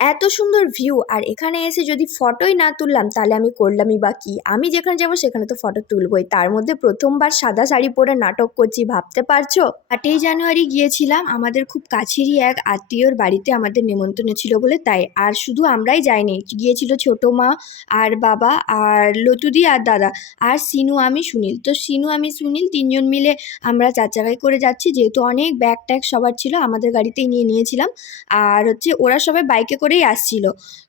এত সুন্দর ভিউ আর এখানে এসে যদি ফটোই না তুললাম, তাহলে আমি করলামই বা কী? আমি যেখানে যাব, সেখানে তো ফটো তুলবই। তার মধ্যে প্রথমবার সাদা শাড়ি পরে নাটক করছি, ভাবতে পারছ? আটই জানুয়ারি গিয়েছিলাম, আমাদের খুব কাছেরই এক আত্মীয়র বাড়িতে আমাদের নেমন্তন্ন ছিল বলে, তাই আর শুধু আমরাই যাইনি। গিয়েছিল ছোটো মা, আর বাবা, আর লতুদি, আর দাদা, আর সিনু, আমি, সুনীল। তো সিনু, আমি, সুনীল তিনজন মিলে আমরা চার চাকায় করে যাচ্ছি, যেহেতু অনেক ব্যাগ ট্যাগ সবার ছিল, আমাদের গাড়িতেই নিয়ে নিয়েছিলাম। আর হচ্ছে ওরা সবাই বাইকে করেই আসছিল।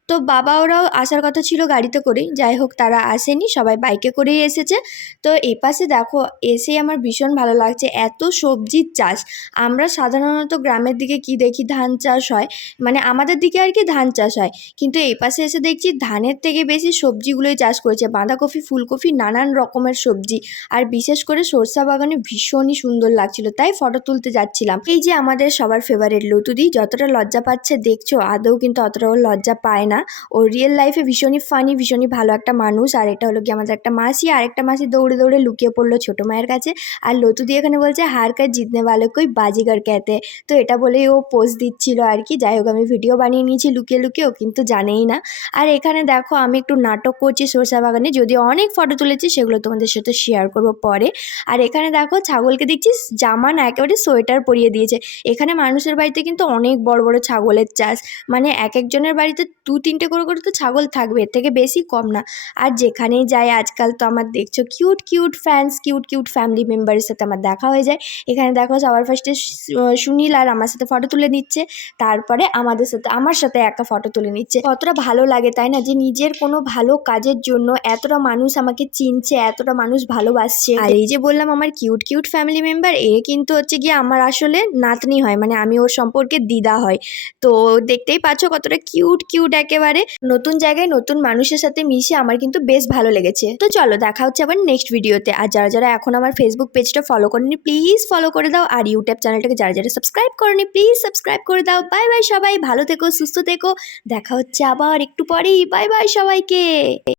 তো বাবা ওরাও আসার কথা ছিল গাড়িতে করেই। যাই হোক, তারা আসেনি, সবাই বাইকে করেই এসেছে। তো এই পাশে দেখো, এসে আমার ভীষণ ভালো লাগছে। এত সবজির চাষ। আমরা সাধারণত গ্রামের দিকে কি দেখি? ধান চাষ হয়। মানে আমাদের দিকে আর কি ধান চাষ হয়। কিন্তু এই পাশে এসে দেখছি ধানের থেকে বেশি সবজিগুলোই চাষ করেছে। বাঁধাকপি, ফুলকপি, নানান রকমের সবজি। আর বিশেষ করে সরষা বাগানে ভীষণই সুন্দর লাগছিল। তাই ফটো তুলতে যাচ্ছিলাম। এই যে আমাদের সবার ফেভারিট লতুদি যতটা লজ্জা পাচ্ছে দেখছ, আদৌ কিন্তু অতটাও লজ্জা পায় না। ও রিয়েল লাইফে ভীষণই ফানি ভীষণই ভালো একটা মানুষ। আর এটা হলো কি আমাদের একটা মাসি। আর একটা মাসি দৌড়ে দৌড়ে লুকিয়ে পড়ল ছোটো মায়ের কাছে। আর লতু দিয়ে এখানে বলছে, হার কাজ জিতনে ভালো কই বাজিগার ক্যাতে। তো এটা বলেই ও পোজ দিচ্ছিল আর কি। যাই হোক, আমি ভিডিও বানিয়ে নিয়েছি লুকিয়ে লুকিয়েও কিন্তু জানেই না। আর এখানে দেখো, আমি একটু নাটক করছি সরষা বাগানে। যদিও অনেক ফটো তুলেছি, সেগুলো তোমাদের সাথে শেয়ার করব পরে। আর এখানে দেখো, ছাগলকে দেখছি, জামা না, একেবারে সোয়েটার পরিয়ে দিয়েছে। এখানে মানুষের বাড়িতে কিন্তু অনেক বড় বড় ছাগলের চাষ। মানে এক একজনের বাড়িতে দু তিনটে করে করে তো ছাগল থাকবে, এর থেকে বেশি কম না। আর যেখানেই যাই, আজকাল তো আমার দেখছ cute cute fans cute cute family মেম্বারের সাথে আমার দেখা হয়ে যায়। এখানে দেখো সবার ফার্স্টে সুনীল আর আমার সাথে ফটো তুলে নিচ্ছে। তারপরে আমাদের সাথে, আমার সাথে একা ফটো তুলে নিচ্ছে। কতটা ভালো লাগে তাই না? যে নিজের কোনো ভালো কাজের জন্য এতটা মানুষ আমাকে চিনছে, এতটা মানুষ ভালোবাসছে। আর এই যে বললাম আমার কিউট কিউট ফ্যামিলি মেম্বার এ কিন্তু হচ্ছে গিয়ে আমার আসলে নাতনি হয় মানে আমি ওর সম্পর্কে দিদা হয়। তো দেখতেই পাচ্ছ কতটা কিউট কিউট একেবারে নতুন জায়গায় নতুন মানুষের সাথে মিশে আমার কিন্তু বেশ ভালো লেগেছে। তো চলো দেখা হচ্ছে আবার নেক্সট ভিডিওতে আর যারা যারা এখন আমার ফেসবুক পেজটা ফলো করেনি প্লিজ ফলো করে দাও। আর ইউটিউব চ্যানেলটাকে যারা যারা সাবস্ক্রাইব করেনি প্লিজ সাবস্ক্রাইব করে দাও। বাই বাই সবাই, ভালো থেকো, সুস্থ থেকো। দেখা হচ্ছে আবার একটু পরেই। বাই বাই সবাইকে।